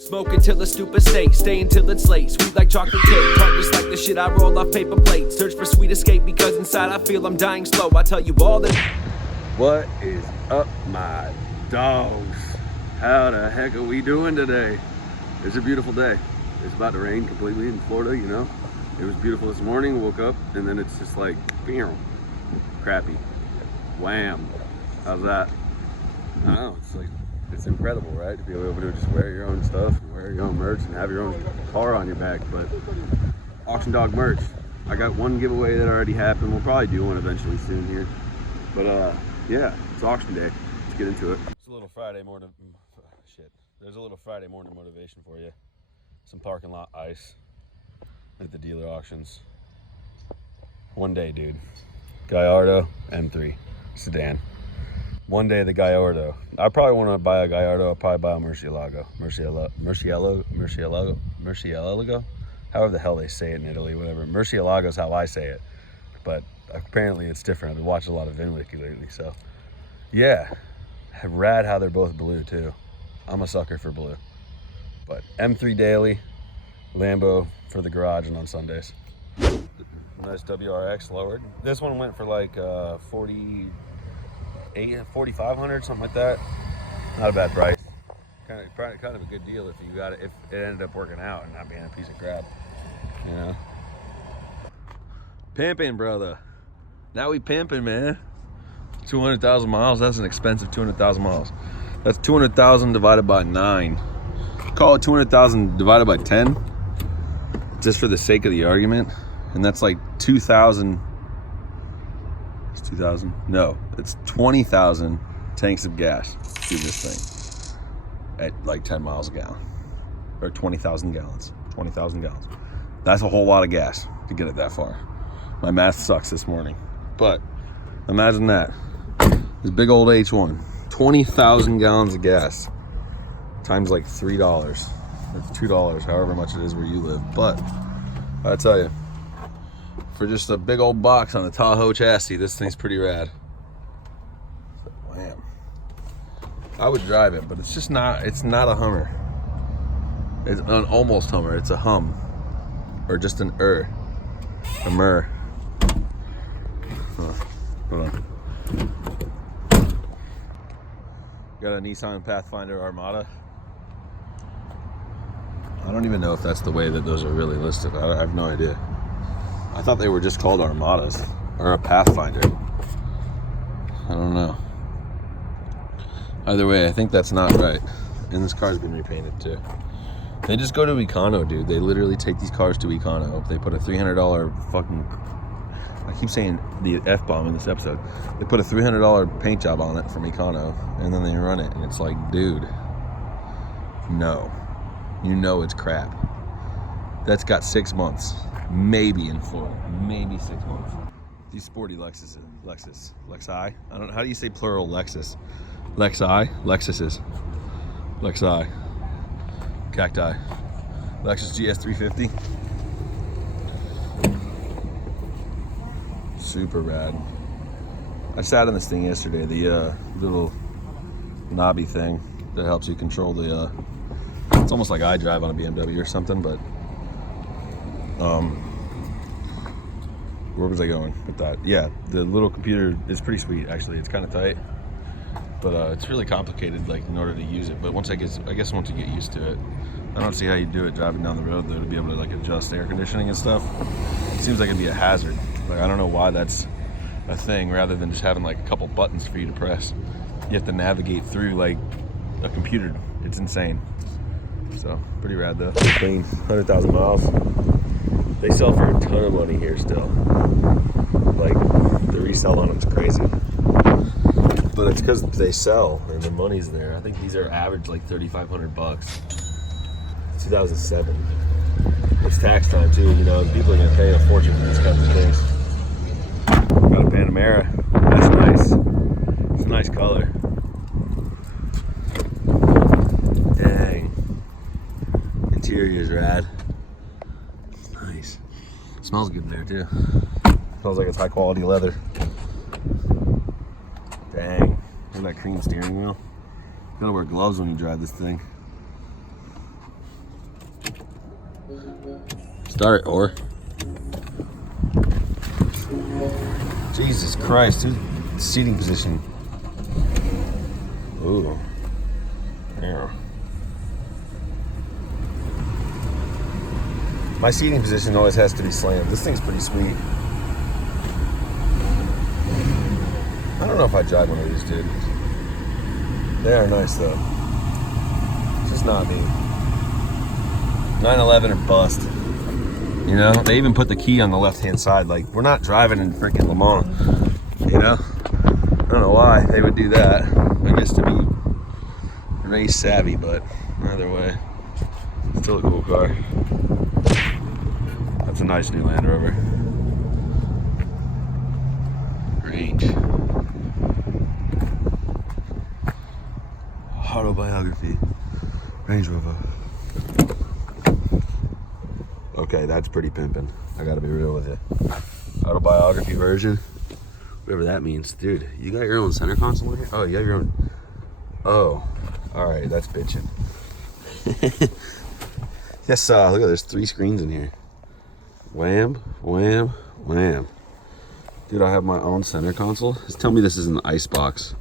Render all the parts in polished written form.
Smoking till a stupid state, stay until it's late. Sweet like chocolate cake, talk just like the shit I roll off paper plates. Search for sweet escape because inside I feel I'm dying slow. I tell you all that. What is up, my dogs? How the heck are we doing today? It's a beautiful day. It's about to rain completely in Florida, you know. It was beautiful this morning, woke up, and then it's just like, bam, crappy. Wham. How's that? I don't know, it's like, it's incredible, right? To be able to just wear your own stuff, and wear your own merch, and have your own car on your back. But Auction Dog merch. I got one giveaway that already happened. We'll probably do one eventually soon here. But yeah, it's auction day. Let's get into it. It's a little Friday morning. Shit. There's a little Friday morning motivation for you. Some parking lot ice at the dealer auctions. One day, dude. Gallardo M3 sedan. One day the Gallardo. I probably want to buy a Gallardo. I'll probably buy a Murcielago. Murcielago? However the hell they say it in Italy, whatever. Murcielago is how I say it. But apparently it's different. I've been watching a lot of VinWiki lately, so. Yeah. Rad how they're both blue, too. I'm a sucker for blue. But M3 daily, Lambo for the garage and on Sundays. Nice WRX lowered. This one went for like 4,500, something like that. Not a bad price. Kind of a good deal if you got it, if it ended up working out and not being a piece of crap, you know. Pimping, brother. Now we pimping, man. 200,000 miles. That's an expensive 200,000 miles. That's 200,000 divided by 9. Call it 200,000 divided by 10, just for the sake of the argument. And that's like 2,000. It's 2,000? No, it's 20,000 tanks of gas through this thing at like 10 miles a gallon, or 20,000 gallons. 20,000 gallons. That's a whole lot of gas to get it that far. My math sucks this morning, but imagine that. This big old H1, 20,000 gallons of gas times like $3. That's $2, however much it is where you live. But I tell you, for just a big old box on the Tahoe chassis, this thing's pretty rad. Wham. I would drive it, but it's just not, it's not a Hummer. It's an almost Hummer, it's a hum. Or just an a mer. Hold on. Got a Nissan Pathfinder Armada. I don't even know if that's the way that those are really listed. I have no idea. I thought they were just called Armadas or a Pathfinder. I don't know. Either way, I think that's not right. And this car's been repainted too. They just go to Econo, dude. They literally take these cars to Econo. They put a $300 fucking, I keep saying the F-bomb in this episode. They put a $300 paint job on it from Econo, and then they run it, and it's like, dude, no. You know it's crap. That's got 6 months, maybe in Florida, maybe 6 months. These sporty Lexi. I don't know, how do you say plural Lexus? Lexuses. Lexi. Cacti. Lexus GS350. Super rad. I sat in this thing yesterday, the little knobby thing that helps you control the, it's almost like I drive on a BMW or something, but where was I going with that? Yeah, the little computer is pretty sweet, actually. It's kind of tight, but it's really complicated, like, in order to use it. But once you get used to it, I don't see how you do it driving down the road, though, to be able to, like, adjust air conditioning and stuff. It seems like it'd be a hazard. Like, I don't know why that's a thing, rather than just having, like, a couple buttons for you to press. You have to navigate through, like, a computer. It's insane. So, pretty rad, though. Clean, 100,000 miles. They sell for a ton of money here still. Like, the resale on them's crazy. But it's because they sell and the money's there. I think these are average like $3,500. 2007. It's tax time too, you know. People are gonna pay a fortune for these kinds of things. Got a Panamera. That's nice. It's a nice color. Dang. Interior's rad. Nice. Smells good in there too. Smells like it's high quality leather. Dang. Look at that cream steering wheel. You gotta wear gloves when you drive this thing. Start, or. Jesus Christ, dude. Seating position. Ooh. Yeah. My seating position always has to be slammed. This thing's pretty sweet. I don't know if I'd drive one of these, dude. They are nice, though. It's just not me. 911 or bust. You know, they even put the key on the left-hand side. Like, we're not driving in freaking Le Mans. You know? I don't know why they would do that. I guess to be race savvy, but either way, still a cool car. That's a nice new Land Rover. Range. Autobiography. Range Rover. Okay, that's pretty pimpin'. I gotta be real with you. Autobiography version. Whatever that means. Dude, you got your own center console in here? Oh, you have your own. Oh. Alright, that's bitchin'. Yes, look at there's 3 screens in here. Wham, wham, wham. Dude, I have my own center console. Just tell me this isn't an ice box.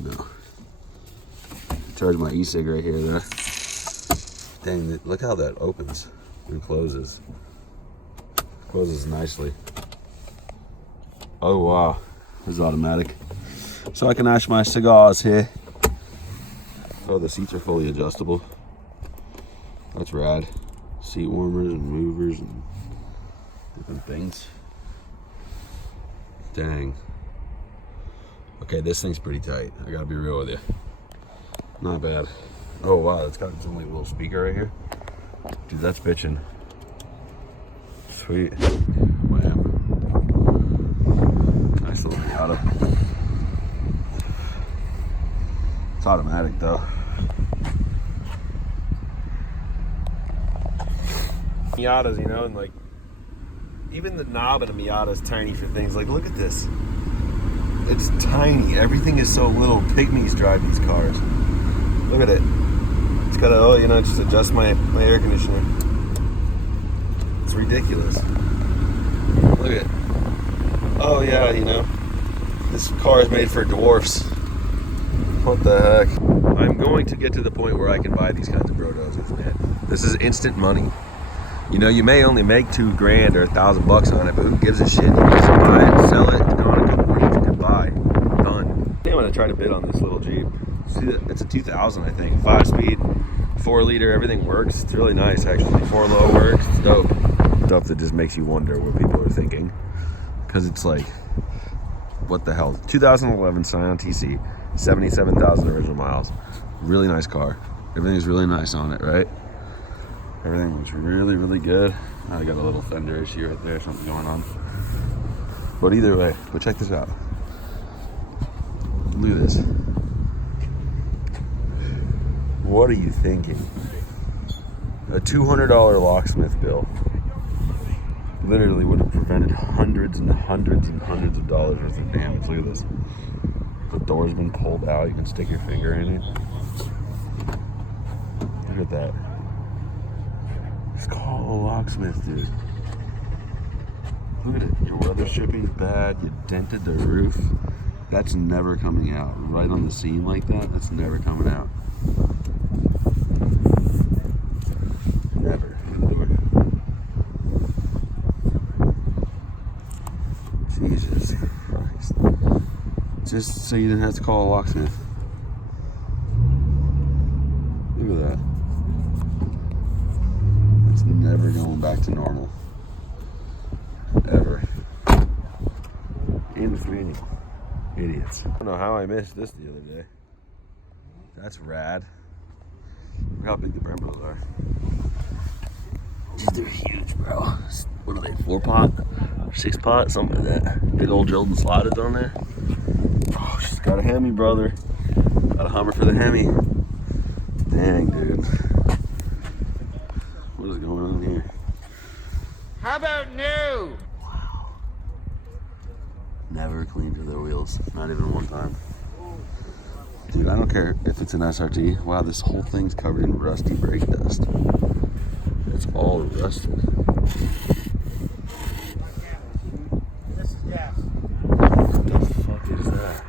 No. Charge my e-cig right here, though. Dang, look how that opens and closes. Closes nicely. Oh, wow. This is automatic. So I can ash my cigars here. Oh, the seats are fully adjustable. That's rad. Seat warmers and movers and different things. Dang. Okay, this thing's pretty tight. I gotta be real with you. Not bad. Oh wow, it's got some like little speaker right here. Dude, that's bitchin'. Sweet. Wham. Nice little Miata. It's automatic though. Miatas, you know, and like even the knob in a Miata is tiny for things. Like, look at this. It's tiny. Everything is so little. Pygmies drive these cars. Look at it. It's got a, oh, you know, just adjust my air conditioner. It's ridiculous. Look at it. Oh yeah, you know, this car is made for dwarfs. What the heck? I'm going to get to the point where I can buy these kinds of brodozers, man. This is instant money. You know, you may only make $2,000 or $1,000 on it, but who gives a shit? You can just buy it, sell it, and on a couple weeks, goodbye. Done. I think I'm gonna try to bid on this little Jeep. See that? It's a 2000, I think. 5-speed, 4-liter, everything works. It's really nice, actually. 4-low works. It's dope. Stuff that just makes you wonder what people are thinking, because it's like, what the hell? 2011 Scion TC, 77,000 original miles. Really nice car. Everything's really nice on it, right? Everything looks really, really good. I got a little fender issue right there, something going on. But either way, but check this out. Look at this. What are you thinking? A $200 locksmith bill literally would have prevented hundreds and hundreds and hundreds of dollars worth of damage. Look at this. The door's been pulled out. You can stick your finger in it. Look at that. Just call a locksmith, dude. Look at it. Your weather stripping's bad. You dented the roof. That's never coming out. Right on the seam like that, that's never coming out. Never. Jesus Christ. Just so you didn't have to call a locksmith. Look at that. It's never going back to normal. Ever. In between. Idiots. I don't know how I missed this the other day. That's rad. Look how big the Brembos are. They're huge, bro. What are they, 4-pot? 6-pot? Something like that. Big old Jordan sliders on there. Oh, she's got a Hemi, brother. Got a Hummer for the Hemi. Dang, dude. What is going on here? How about new? Wow. Never cleaned their wheels. Not even one time. Dude, I don't care if it's an SRT. Wow, this whole thing's covered in rusty brake dust. It's all rusted. This is gas. What the fuck is that?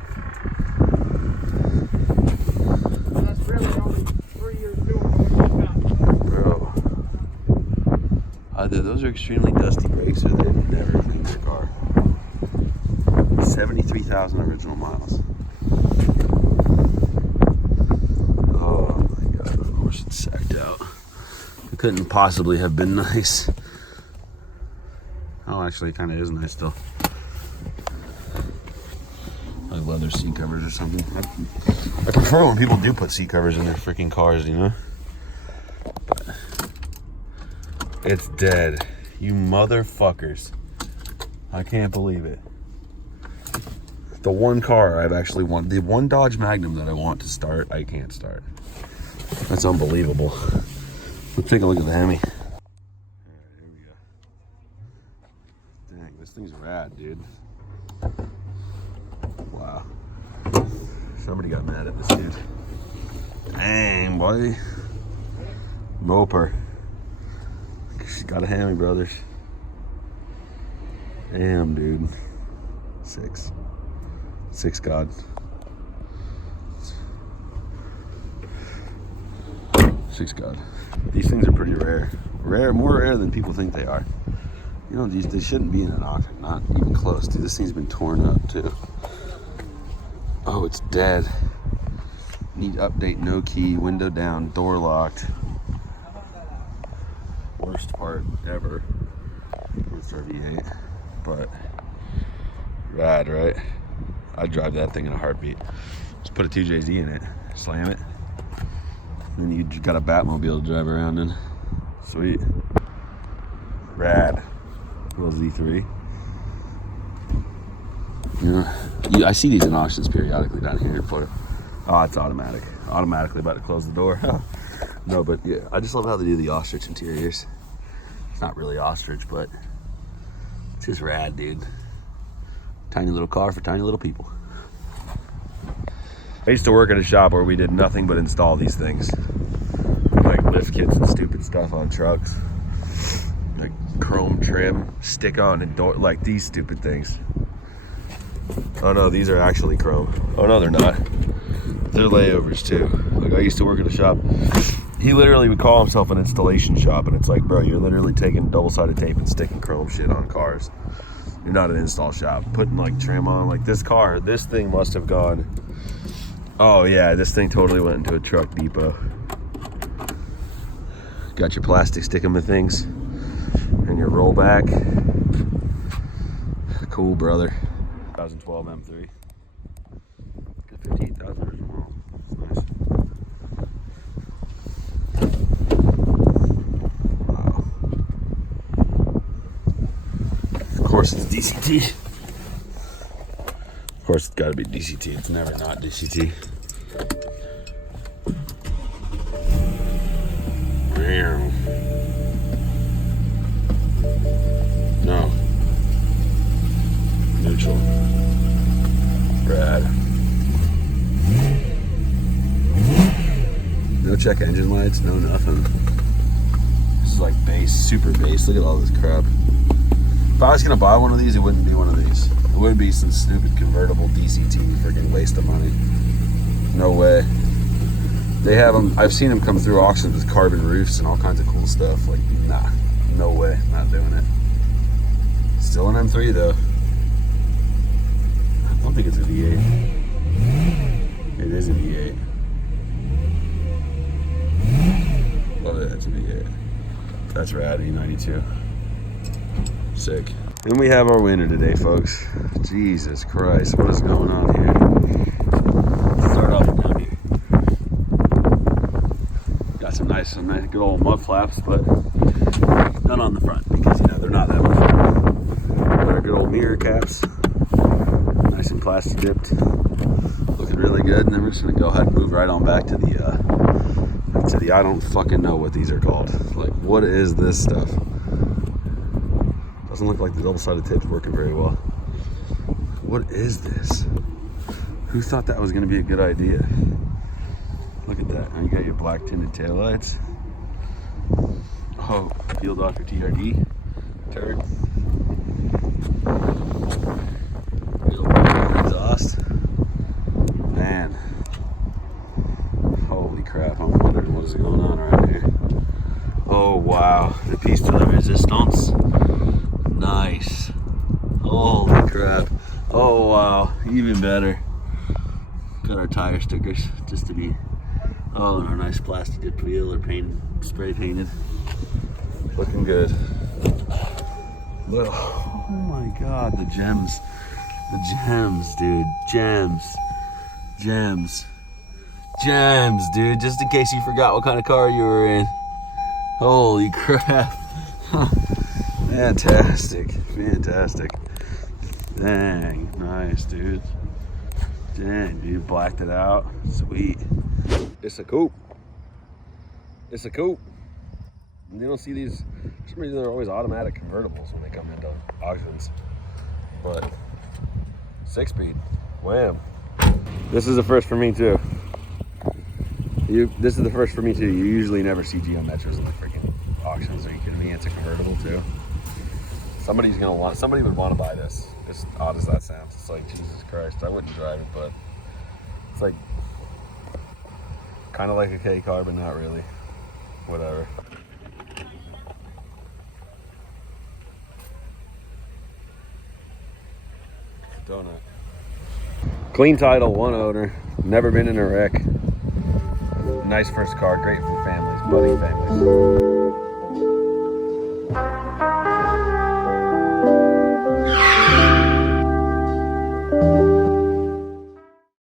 That's really only 3 years doing. Bro. Either those are extremely dusty brakes or they've never cleaned their car. 73,000 original miles. Oh my god, of course it's sacked out. It couldn't possibly have been nice. Oh, actually, it kind of is nice still. Like leather seat covers or something. I prefer when people do put seat covers in their freaking cars, you know? But it's dead. You motherfuckers. I can't believe it. The one car I've actually wanted, the one Dodge Magnum that I want to start, I can't start. That's unbelievable. Let's take a look at the Hemi. Alright, here we go. Dang, this thing's rad, dude. Wow. Somebody got mad at this dude. Dang, boy. Moper. She's got a Hemi, brothers. Damn, dude. Six God. Six God. These things are pretty rare. More rare than people think they are. You know, they shouldn't be in an auction. Not even close. Dude, this thing's been torn up too. Oh, it's dead. Need update, no key, window down, door locked. Worst part ever. It's our V8. But rad, right? I'd drive that thing in a heartbeat. Just put a 2JZ in it, slam it, and then you got a Batmobile to drive around in. Sweet. Rad. Little Z3. Yeah, I see these in auctions periodically down here in Florida. Oh, it's automatic. Automatically about to close the door. No, but yeah, I just love how they do the ostrich interiors. It's not really ostrich, but it's just rad, dude. Tiny little car for tiny little people. I used to work at a shop where we did nothing but install these things. Like lift kits and stupid stuff on trucks. Like chrome trim, stick on and door, like these stupid things. Oh no, these are actually chrome. Oh no, they're not. They're layovers too. Like I used to work at a shop. He literally would call himself an installation shop, and it's like, bro, you're literally taking double-sided tape and sticking chrome shit on cars. You're not an install shop. Putting like trim on, like this car, this thing must have gone. Oh yeah, this thing totally went into a truck depot. Got your plastic sticking with things and your rollback. Cool, brother. 2012 M3. Got 58,000 original miles. That's nice. Wow. Of course it's DCT. Of course it's got to be DCT. It's never not DCT. No. Neutral. Rad. No check engine lights, no nothing. This is like base, super base. Look at all this crap. If I was gonna buy one of these, it wouldn't be one of these. It wouldn't be some stupid convertible DCT freaking waste of money. No way. They have them, I've seen them come through auctions with carbon roofs and all kinds of cool stuff. Like, nah, no way, not doing it. Still an M3 though. I don't think it's a V8. It is a V8. Oh yeah, it's a V8. That's rad, E92. Sick. And we have our winner today, folks. Jesus Christ, what is going on here? Let's start off down here. Got some nice good old mud flaps, but none on the front because, you know, they're not that much fun. Got our good old mirror caps. Nice and plastic dipped. Looking really good. And then we're just gonna go ahead and move right on back to the I don't fucking know what these are called. Like, what is this stuff? Doesn't look like the double-sided tape's working very well. What is this? Who thought that was gonna be a good idea? Look at that. Now you got your black tinted taillights. Oh, peeled off your TRD turd. Real exhaust. Man. Holy crap, I'm wondering what is going on right here. Oh wow, the piece to the resistance. Nice. Holy crap. Oh wow, even better. Got our tire stickers just to be, oh, and our nice plastic dip wheel or painted, spray painted. Looking good. Look, oh my god, the gems. The gems, dude. Gems. Gems. Gems, dude. Just in case you forgot what kind of car you were in. Holy crap. Fantastic. Fantastic. Dang. Nice, dude. Dang, dude. Blacked it out. Sweet. It's a coupe. It's a coupe. You don't see these, for some reason they're always automatic convertibles when they come into auctions. But 6-speed, wham. This is the first for me too. This is the first for me too. You usually never see GM Metros in the freaking auctions. Are you kidding me? It's a convertible too. Somebody would want to buy this. As odd as that sounds. It's like, Jesus Christ, I wouldn't drive it, but it's like, kind of like a K car, but not really. Whatever. Donut. Clean title, one owner, never been in a wreck. Nice first car, great for families, budding families.